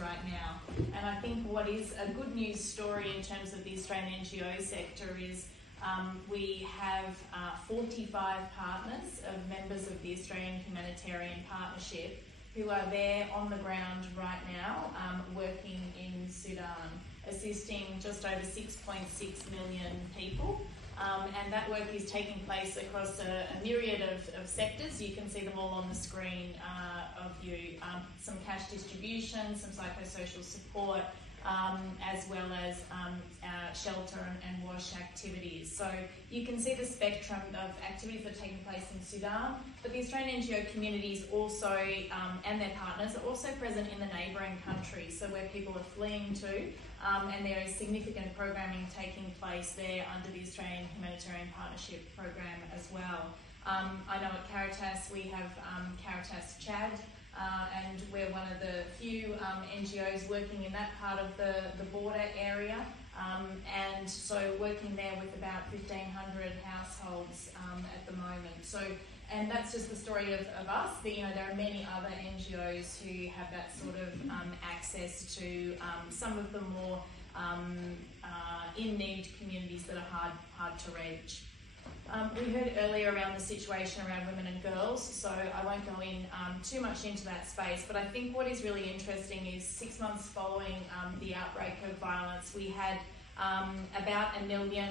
right now. And I think what is a good news story in terms of the Australian NGO sector is we have 45 partners of members of the Australian Humanitarian Partnership who are there on the ground right now working in Sudan, assisting just over 6.6 million people. And that work is taking place across a myriad of sectors. You can see them all on the screen of you. Some cash distribution, some psychosocial support, as well as shelter and wash activities. So you can see the spectrum of activities that are taking place in Sudan, but the Australian NGO communities also, and their partners, are also present in the neighbouring countries, so where people are fleeing to, and there is significant programming taking place there under the Australian Humanitarian Partnership program as well. I know at Caritas we have Caritas Chad, and we're one of the few NGOs working in that part of the border area, and so working there with about 1,500 households at the moment. So, and that's just the story of us. There are many other NGOs who have that sort of access to some of the more in-need communities that are hard to reach. We heard earlier around the situation around women and girls, so I won't go in too much into that space, but I think what is really interesting is 6 months following the outbreak of violence, we had about 1 million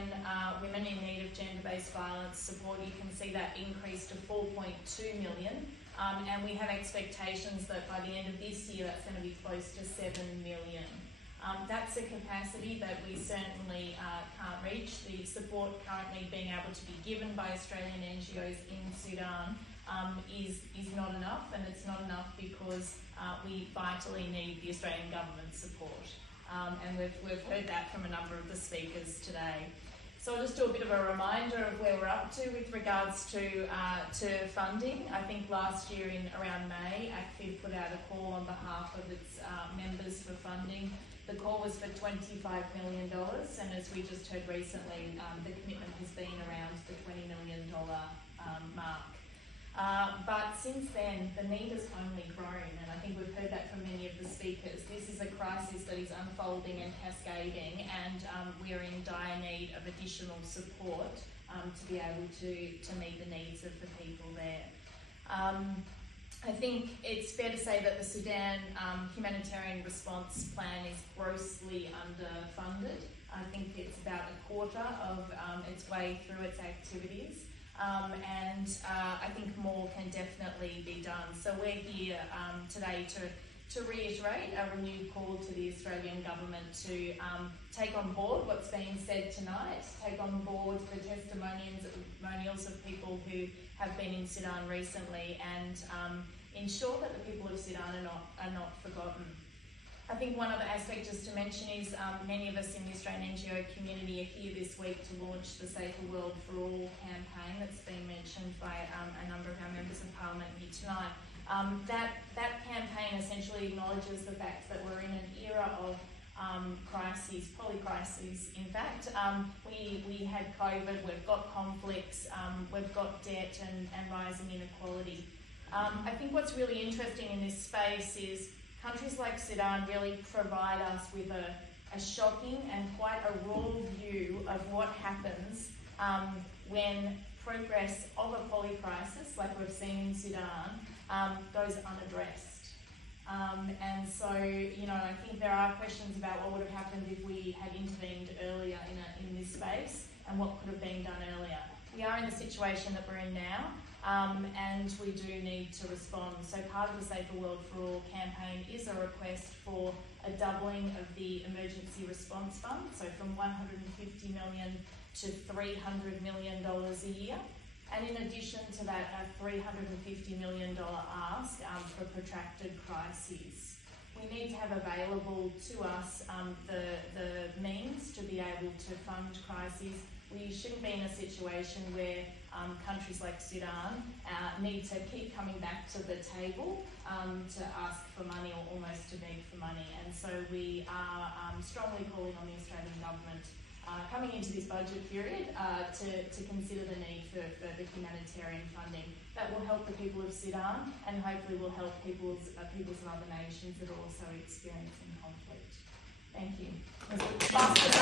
women in need of gender-based violence support. You can see that increase to 4.2 million, and we have expectations that by the end of this year that's going to be close to 7 million. That's a capacity that we certainly can't reach. The support currently being able to be given by Australian NGOs in Sudan is not enough, and it's not enough because we vitally need the Australian government support. And we've heard that from a number of the speakers today. So I'll just do a bit of a reminder of where we're up to with regards to funding. I think last year in around May, ACFID put out a call on behalf of its members for funding. The call was for $25 million, and as we just heard recently, the commitment has been around the $20 million mark. But since then, the need has only grown, and I think we've heard that from many of the speakers. This is a crisis that is unfolding and cascading, and we are in dire need of additional support to be able to meet the needs of the people there. I think it's fair to say that the Sudan humanitarian response plan is grossly underfunded. I think it's about a quarter of its way through its activities. And I think more can definitely be done. So we're here today to reiterate a renewed call to the Australian government to take on board what's being said tonight, take on board the testimonials of people who have been in Sudan recently, and ensure that the people of Sudan are not forgotten. I think one other aspect just to mention is many of us in the Australian NGO community are here this week to launch the Safer World for All campaign that's been mentioned by a number of our members of Parliament here tonight. That campaign essentially acknowledges the fact that we're in an era of crises, polycrises in fact. We had COVID, we've got conflicts, we've got debt and rising inequality. I think what's really interesting in this space is countries like Sudan really provide us with a shocking and quite a raw view of what happens when progress of a polycrisis, like we've seen in Sudan, goes unaddressed. And so, I think there are questions about what would have happened if we had intervened earlier in this space and what could have been done earlier. We are in the situation that we're in now, and we do need to respond. So part of the Safer World for All campaign is a request for a doubling of the emergency response fund, so from $150 million to $300 million a year. And in addition to that, a $350 million ask for protracted crises. We need to have available to us the means to be able to fund crises. We shouldn't be in a situation where countries like Sudan need to keep coming back to the table to ask for money or almost to beg for money. And so we are strongly calling on the Australian government coming into this budget period to consider the need for further humanitarian funding that will help the people of Sudan and hopefully will help peoples of other nations that are also experiencing Thank you. Basket